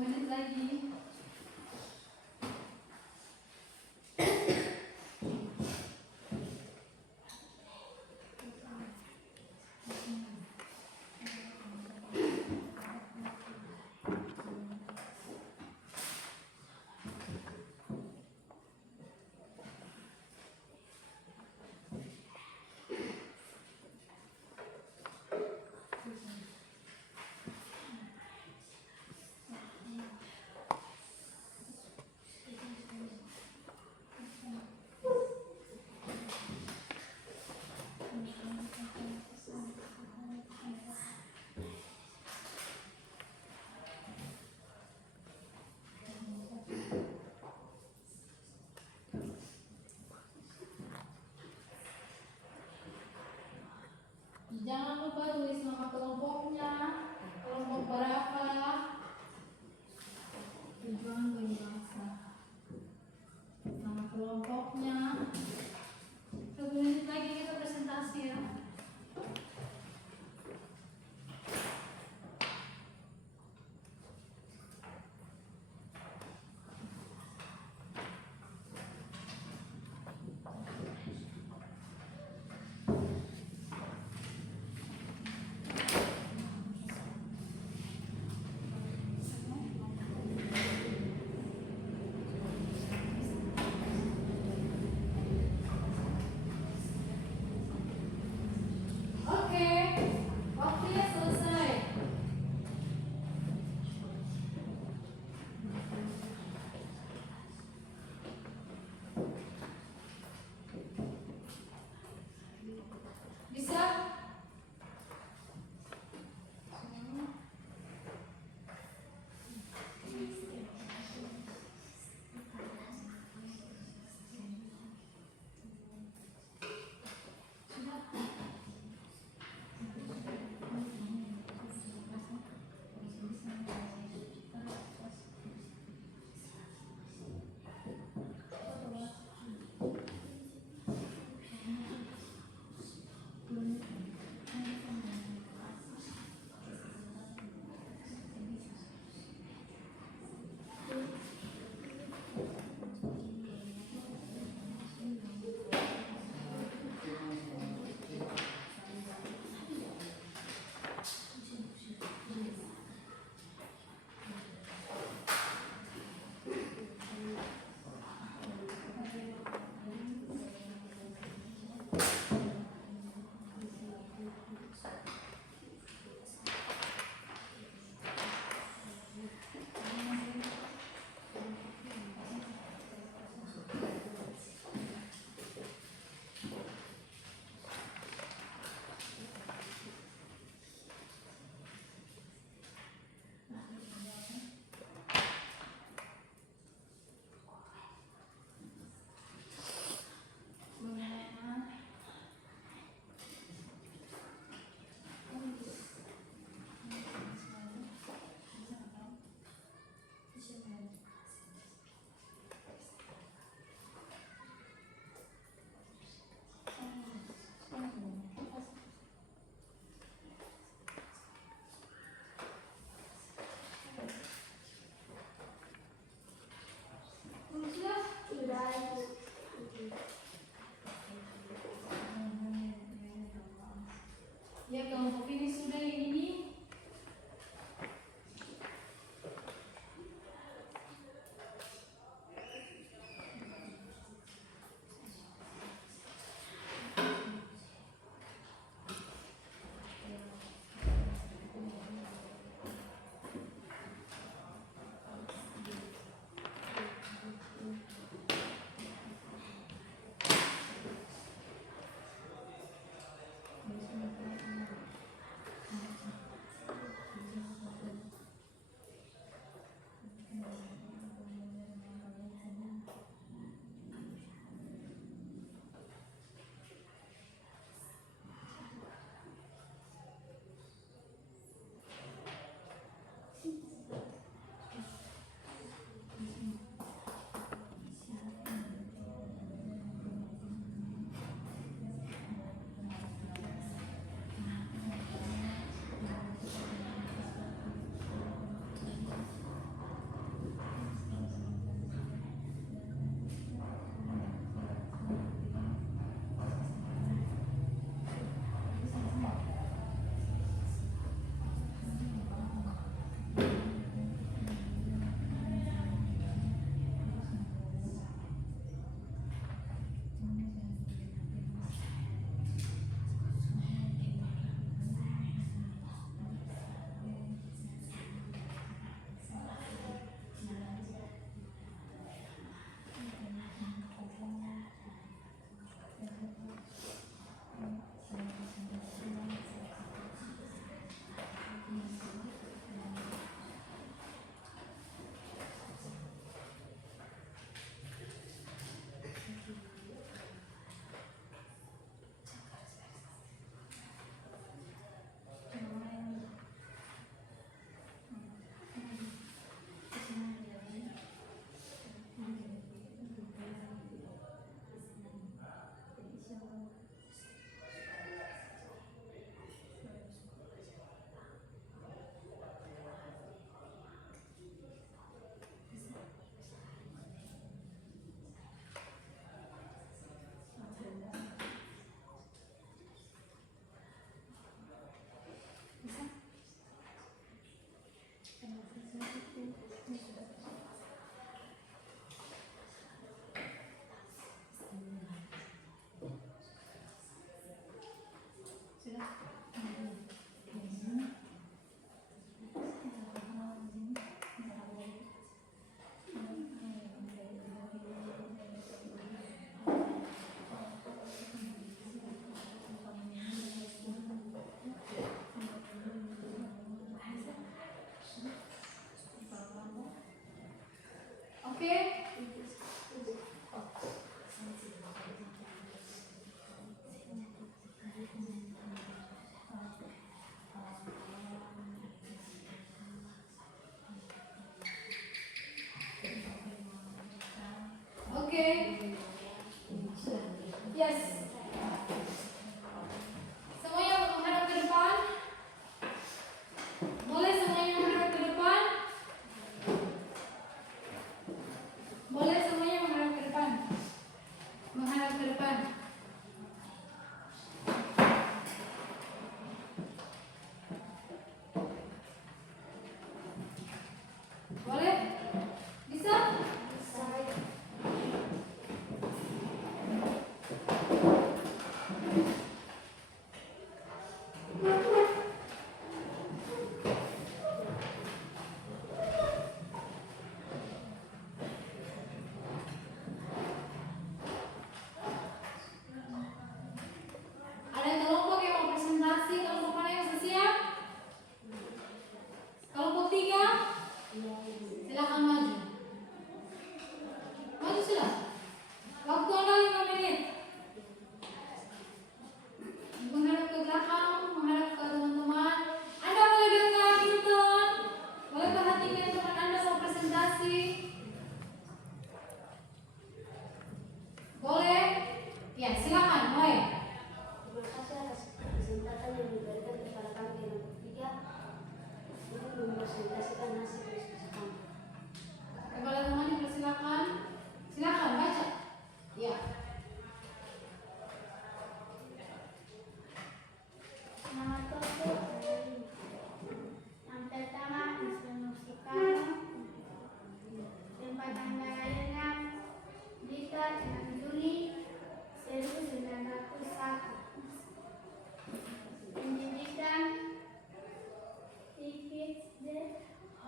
menit lagi. Jangan lupa tulis nama kelompoknya, kelompok berapa, tujuan berbahasa, nama kelompoknya. 1 menit lagi kita presentasi ya. Oke, waktunya selesai. Bisa?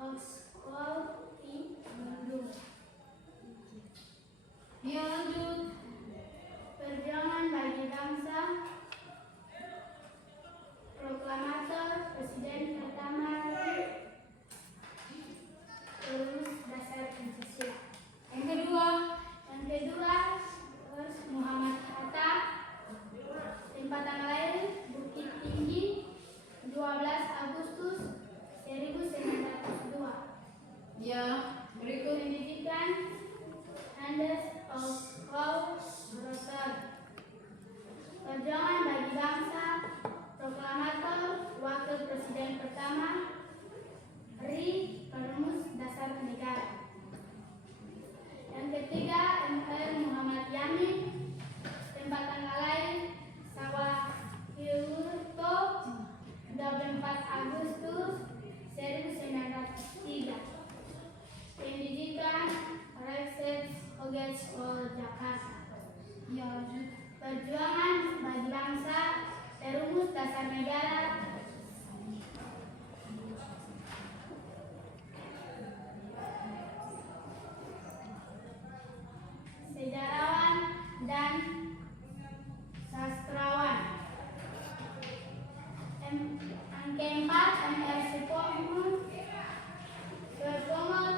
Oxford di Bandung. Ya, lanjut. Perjuangan bagi bangsa. Proklamator Presiden pertama Terus Dasar Pancasila. Yang kedua, Muhammad Hatta. Tempatan lahir Bukit Tinggi 12 Agustus 1902. ya, berikut. Pendidikan Andes of Roser. Perjuangan bagi bangsa. Proklamator Wakil Presiden pertama RI Perumus Dasar Negara. Yang ketiga MR Muhammad Yamin. Tempat tanggal lahir Sawah Hirto 24 Agustus 1903. Pendidikan Research Hogeschool Jakarta. Ya, lanjut. Perjuangan bagi bangsa. Perumus Dasar Negara. Sejarawan dan sastrawan. Yang keempat MR Supomo.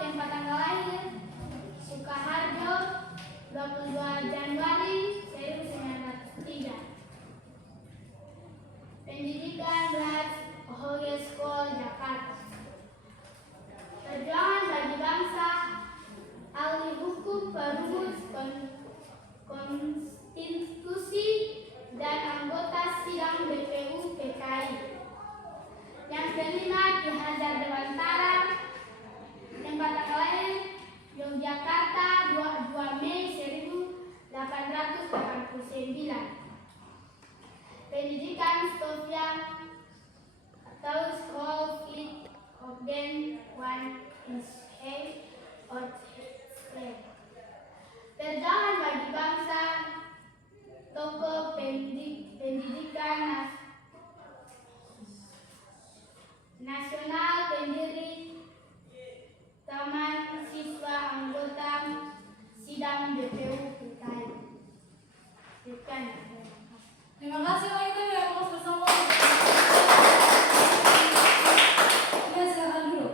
Tempat tanggal lahir Sukaharjo 22 Januari 1903. Pendidikan Raj Hogeschool Jakarta. Perjuangan bagi bangsa. Ahli hukum perumus konstitusi dan anggota sidang BPU PKI. Yang kelima Ki Hajar Dewantara. Tempat tanggal lahir Yogyakarta 22 Mei 1889. Pendidikan Sofia atau School Ogden One Inch Perjuangan bagi bangsa. Tokoh pendidikan nasional, pendiri Taman Siswa, anggota sidang BPU PKI. Terima kasih wanita yang mau bersama. Ya, silakan dulu.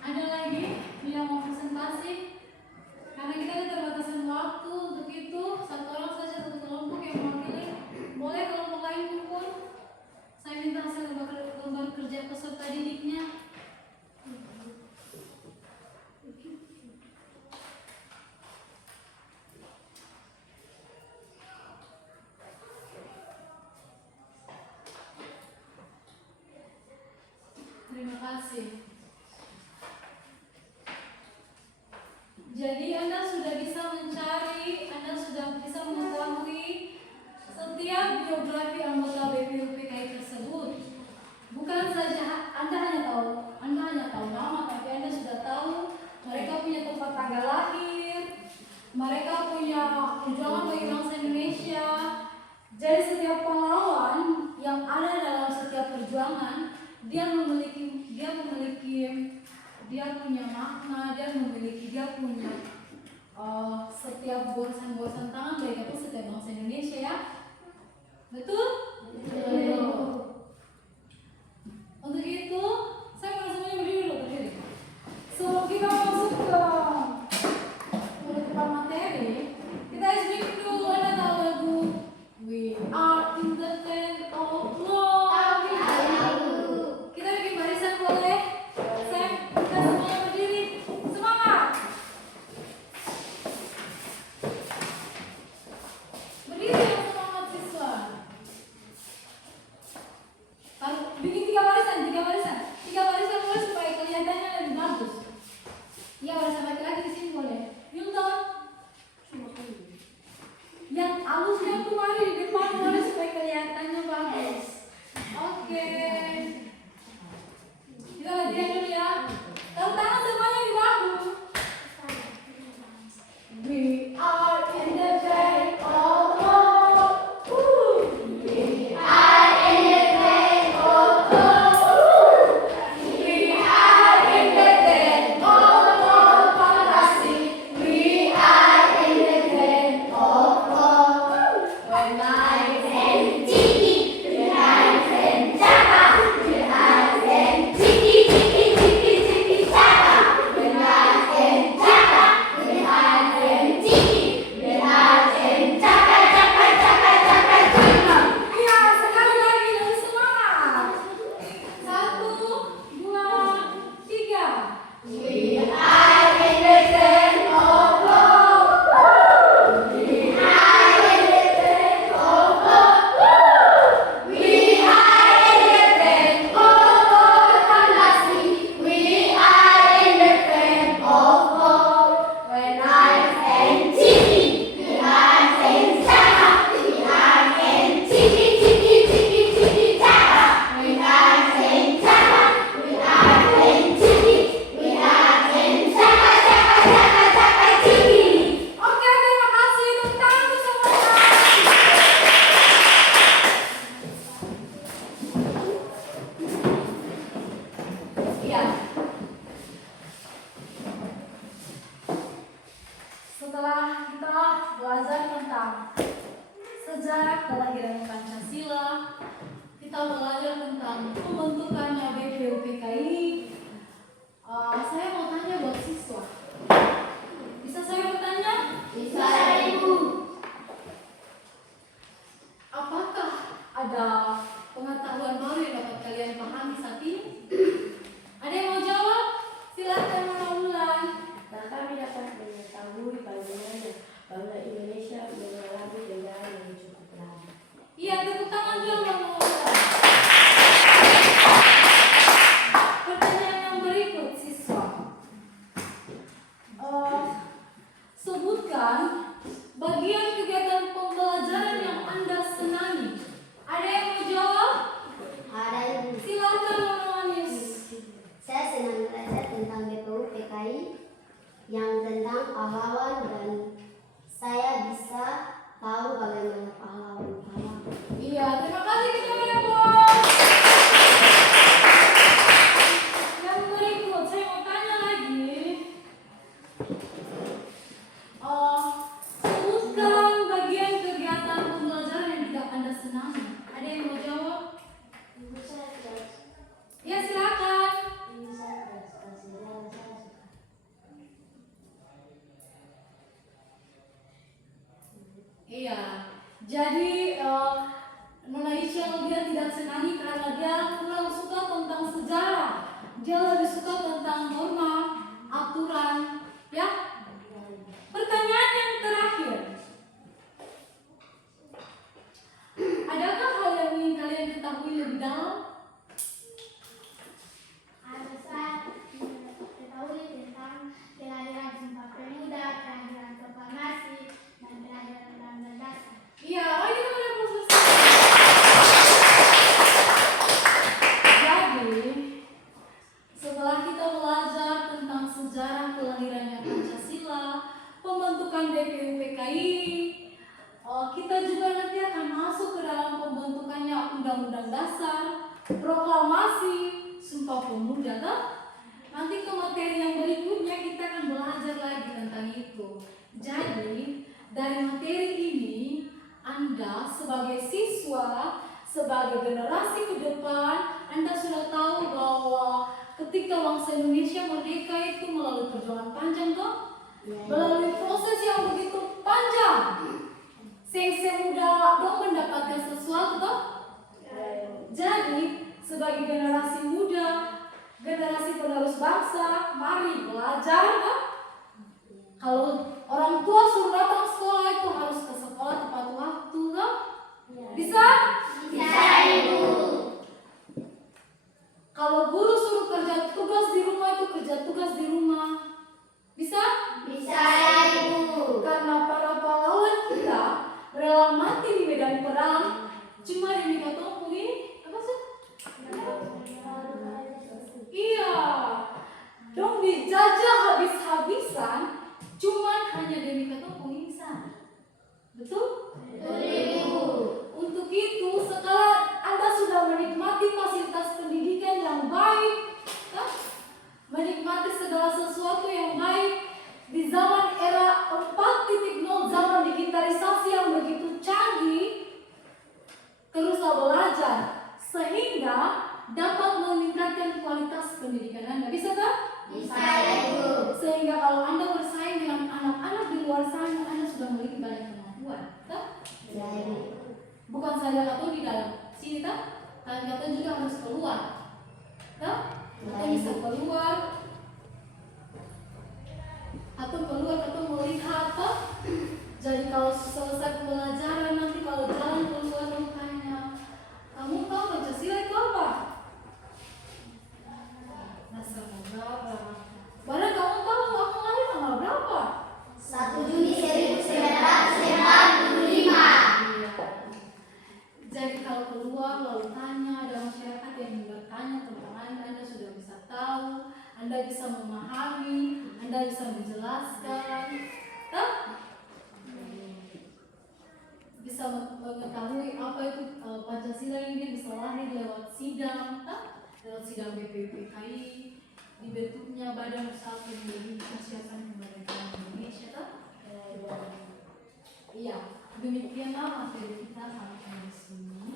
Ada lagi yang mau presentasi? Karena kita ada terbatasan waktu untuk itu, satu orang saja satu kelompok yang mewakili. Boleh kelompok lain kumpul. Saya minta hasil lembar kerja peserta didiknya. Terima kasih. Jadi Anda sudah bisa mencari, Anda sudah bisa mengetahui setiap biografi anggota BPU PKI tersebut. Bukan saja Anda hanya tahu nama, tapi Anda sudah tahu mereka punya tempat tanggal lahir, mereka punya perjuangan bagi bangsa Indonesia. Jadi setiap pahlawan yang ada dalam setiap perjuangan, dia punya makna, dia punya setiap goresan-goresan tangan baik itu setiap bangsa Indonesia, ya. Betul? Betul. Untuk itu, saya mau semuanya berdiri dulu, berdiri. Sebelum kita masuk ke penutupan materi, kita speak dulu. Anda tahu lagu We Are in the Land of Love? Kita bikin barisan boleh? Kita semuanya berdiri. Semangat! Berdiri yang semangat, siswa. kita belajar tentang pembentukannya BPUPKI. Saya mau tanya buat siswa. Bisa saya bertanya? Bisa, Ibu. Apakah ada pengetahuan baru yang dapat kalian pahami saat ini? Ada yang mau jawab? Silakan Maulan. Nah, kami dapat mengetahui bagaimana bahwa Indonesia mengalami sejarah yang cukup lama. Iya, tepuk tangan dulu Maulan. Pertanyaan yang berikut siswa. Sebutkan bagian kegiatan pembelajaran yang Anda senangi. Ada yang mau jawab? Ada, Ibu. Silakan Mama Manis. Saya senang belajar tentang BPUPKI yang tentang pahlawan dan saya bisa tahu bagaimana pahlawan. Iya, terima kasih kita beri bos. Yang berikut, saya mau tanya lagi. Sebutkan bagian kegiatan pembelajaran yang tidak Anda senangi. Ada yang mau jawab? Ya, silakan. Iya, jadi Nona Isyal dia tidak senangi karena dia kurang suka tentang sejarah. Dia lebih suka tentang norma, aturan, ya. Pertanyaan yang terakhir. Adakah hal yang ingin kalian ketahui lebih dalam? Saya mengetahui tentang kelahiran Sumpah Pemuda, kelahiran proklamasi, dan kelahiran Undang-Undang Dasar. Iya, kita mulai proses. Jadi, setelah kita belajar tentang sejarah kelahirannya Pancasila, pembentukan BPUPKI, kita juga nanti akan masuk ke dalam pembentukannya Undang-Undang Dasar, proklamasi, Sumpah Pemuda, kan? Nanti ke materi yang berikutnya kita akan belajar lagi tentang itu. Jadi, dari materi ini, Anda sebagai siswa, sebagai generasi ke depan, Anda sudah tahu bahwa ketika bangsa Indonesia merdeka itu melalui perjuangan panjang, toh? Melalui proses yang begitu panjang. Sing muda dong mendapatkan sesuatu, toh? Jadi, sebagai generasi muda, generasi penerus bangsa, mari belajar, toh? Kalau orang tua suruh datang sekolah itu harus ke sekolah tepat waktu, toh? Bisa? Bisa, Ibu. Kalau guru suruh kerja tugas di rumah itu kerja tugas di rumah. Bisa? Bisa, Ibu. Karena para pahlawan kita rela mati di medan perang cuma demi ketemu ini apa sih? Iya, dong dijajah habis-habisan cuman hanya demi ketemu insan. Betul? Betul, Ibu. Untuk itu sekarang Anda sudah menikmati fasilitas pendidikan yang baik, kan? Menikmati segala sesuatu yang baik di zaman era 4.0, zaman digitalisasi yang begitu canggih. Teruslah belajar sehingga dapat meningkatkan kualitas pendidikan Anda. Bisa kan? Bisa, Ibu. Sehingga kalau Anda bersaing dengan anak-anak di luar sana, Anda sudah memiliki banyak kemampuan, kan? Bisa, Ibu. Bukan saja kata di dalam sini, kan? Kata juga harus keluar, kan? Kita bisa keluar atau melihat, kan? Jadi kalau selesai pembelajaran nanti kalau jalan keluar tanya, kamu tahu Pancasila itu apa? Dasar negara. Padahal kamu tahu aku lahir tanggal berapa? 1 Juni 1945. Iya. Jadi kalau keluar lalu tanya, ada masyarakat yang bertanya tentang Anda sudah bisa tahu, Anda bisa memahami, Anda bisa menjelaskan, kan? Bisa mengetahui apa itu Pancasila ini bisa lahir lewat sidang, kan? Lewat sidang BPUPKI, dibentuknya Badan Usaha Pembangunan Persiapan Kemerdekaan Indonesia, kan? Iya, demikianlah materi kita sampai di sini.